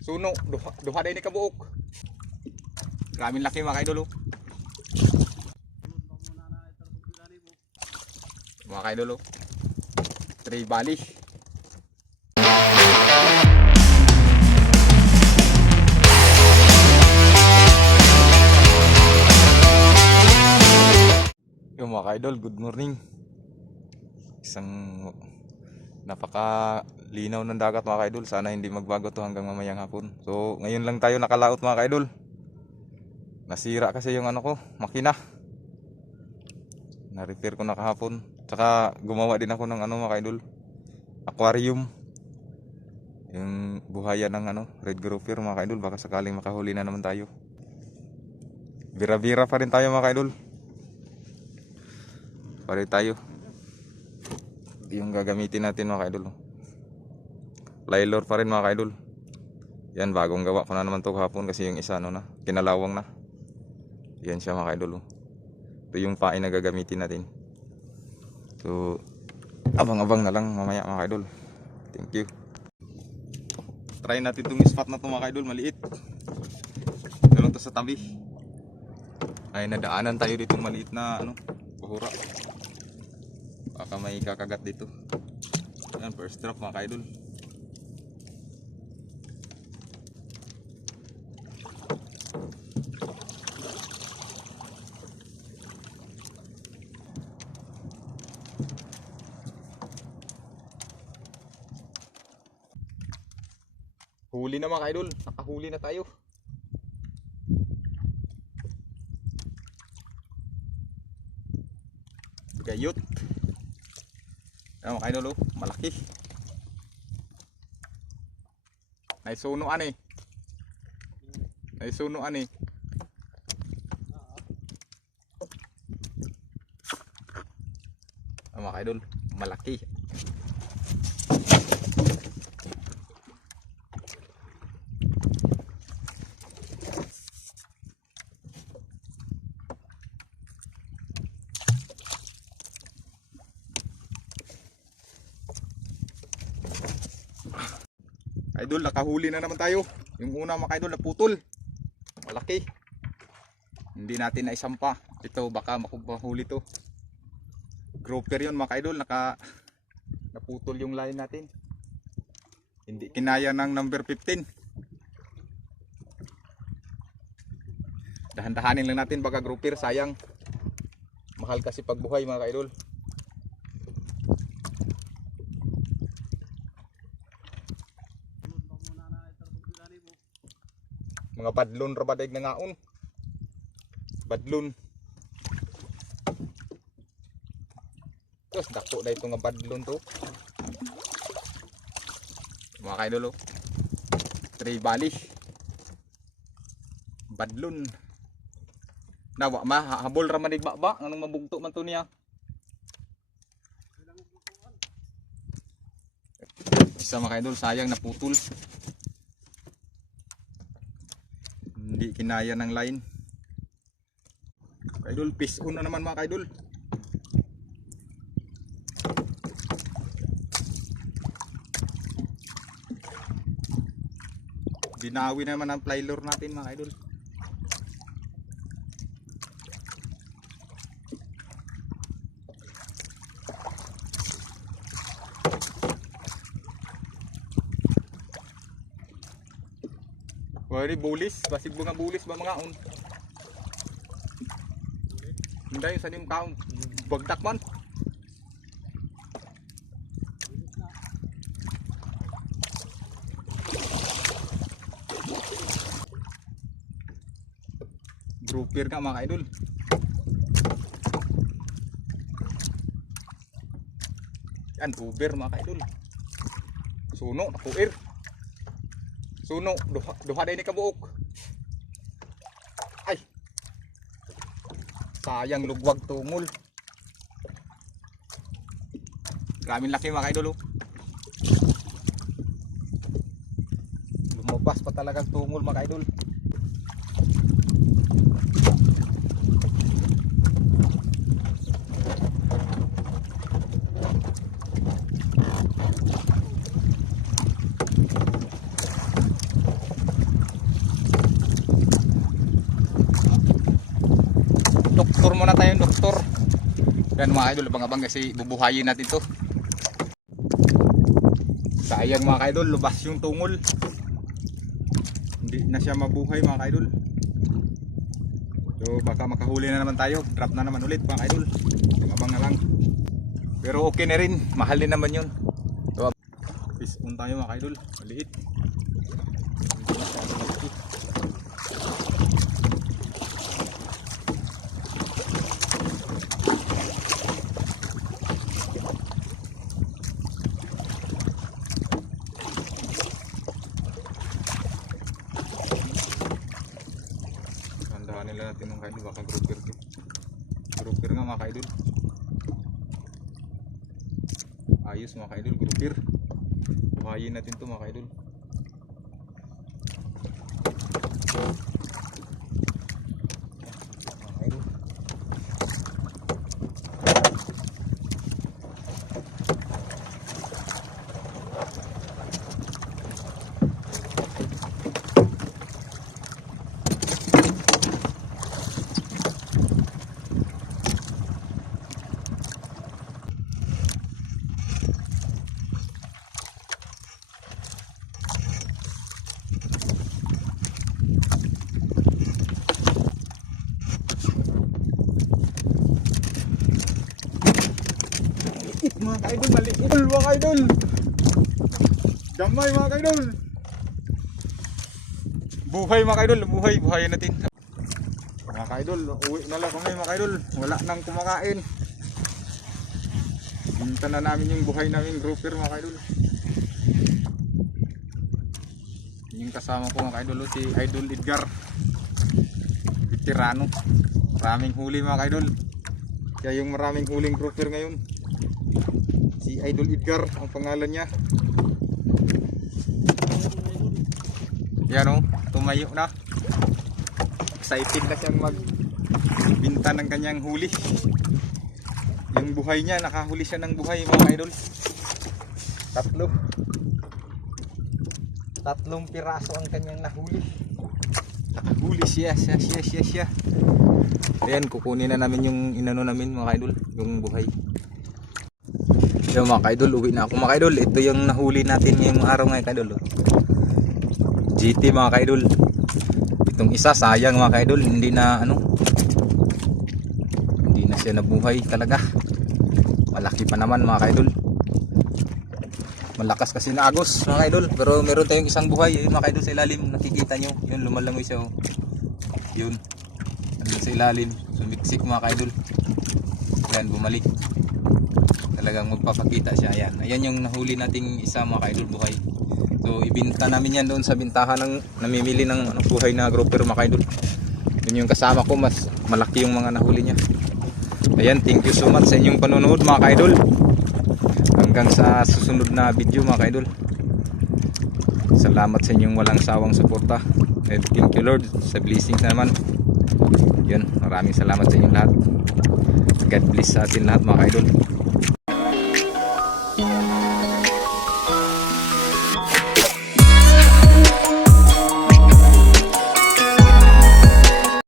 Suno, duha day ni kabuok. Graming laki mga kaidol. Mga kaidol. 3 bali. Yung mga kaidol, good morning. Isang napakalinaw ng dagat mga kaidol. Sana hindi magbago to hanggang mamayang hapon. So ngayon lang tayo nakalaot mga kaidol. Nasira kasi yung makina. Na-repair ko na kahapon. Tsaka gumawa din ako ng mga kaidol, aquarium. Yung buhaya ng red grouper mga kaidol. Baka sakaling makahuli na naman tayo. Bira-bira pa rin tayo mga kaidol. Pare tayo. Yung gagamitin natin mga kaidol. Laylor pa rin mga kaidol. Yan, bagong gawa ko na naman to kahapon kasi yung isa na kinalawang na. Yan siya mga kaidol. Ito yung pain na gagamitin natin. So abang-abang na lang mamaya mga kaidol. Thank you. Try natin itong spot na to mga kaidol, maliit. Ganun to sa tabi. Ay nadaanan tayo ditong maliit na buhura. Baka may kakagat dito. Yan, first drop mga kaidol. Huli na mga kaidol, nakahuli na tayo. Gayot. Ayan mga kaidol, malaki. Naisunuan eh. Naisunuan eh. Ayan mga kaidol, malaki. Idol, nakahuli na naman tayo. Yung una mga idol naputol. Malaki. Hindi natin naisampa. Ito baka makahuli to. Grouper yun mga idol. Naputol yung line natin. Hindi kinaya ng number 15. Dahan-dahanin lang natin baka grouper, sayang. Mahal kasi pagbuhay mga idol. Mga badlon rabadag na ngaon. Badlon. Tapos dako na ito nga badlon to. Mga kaidol 3 bali. Badlon. Nawa mahabol ra manig ba anong mabugto man to niya. Isa mga kaidol, sayang naputol. Hindi kinaya ng line. Kaidol, fish on na naman mga kaidol. Binawi naman ang fly lure natin mga kaidol. Wali bulis, basig bunga bulis ba mga on. Hindi sa nim kaon bagdak man. Grouper ka mga idol. Yan, uber mga idol. Suno, nakuir. Suno, duha day ni kabuok. Ay. Sayang lugwag tungol. Graming laki mga idol. Lumabas pa talagang tungol mga idol. muna tayong doktor. Yan mga idol, abang-abang kasi bubuhayin natin to. Sayang mga idol, lubas yung tungol. Hindi na siya mabuhay mga idol. So baka makahuli na naman tayo. Drop na naman ulit mga idol. Abang na lang. Pero okay na rin, mahal din naman yun. So fish on tayo mga idol, maliit. Hindi masyado malaki. Nila natin mga kaidol, baka grouper to. Grouper nga mga kaidol. Ayos mga kaidol, grouper. Buhayin natin to mga kaidol. Mga kaidol, maliit mga kaidol. Gamay mga kaidol. Buhay mga kaidol, buhayin natin. Mga kaidol, uwi na lang kami mga kaidol. Wala nang kumakain. Binta na namin yung buhay namin grouper mga kaidol. Yung kasama ko mga kaidol, si Idol Edgar. Veterano. Maraming huli mga kaidol. Kaya yung maraming huling grouper ngayon, si Idol Edgar ang pangalan niya. Yan o, tumayo na. Excited na siyang magbinta ng kanyang huli. Yung buhay niya, nakahuli siya ng buhay mga idol. Tatlong piraso ang kanyang nahuli. Nakahuli siya. Ayan, kukunin na namin yung inano namin mga idol, yung buhay. Yung mga kaidol, uwi na ako mga kaidol. Ito yung nahuli natin ngayong araw ngayon kaidol. GT mga kaidol. Itong isa sayang mga kaidol, hindi na siya nabuhay talaga. Malaki pa naman mga kaidol. Malakas kasi na agos mga kaidol. Pero meron tayong isang buhay. Yun mga kaidol sa ilalim, nakikita nyo. Yun, lumalangoy siya. Yun, sa ilalim, sumiksik mga kaidol. Yan, bumalik. Talagang magpapakita siya. Ayan yung nahuli nating isa mga kaidol, buhay. So ibinta namin yan doon sa bintahan ng namimili ng buhay na grouper mga kaidol. Yun yung kasama ko, mas malaki yung mga nahuli niya. Ayan, thank you so much sa inyong panonood mga kaidol. Hanggang sa susunod na video mga kaidol. Salamat sa inyong walang sawang suporta. And thank you Lord sa blessings na naman. Yun, maraming salamat sa inyong lahat. God bless sa atin lahat mga kaidol.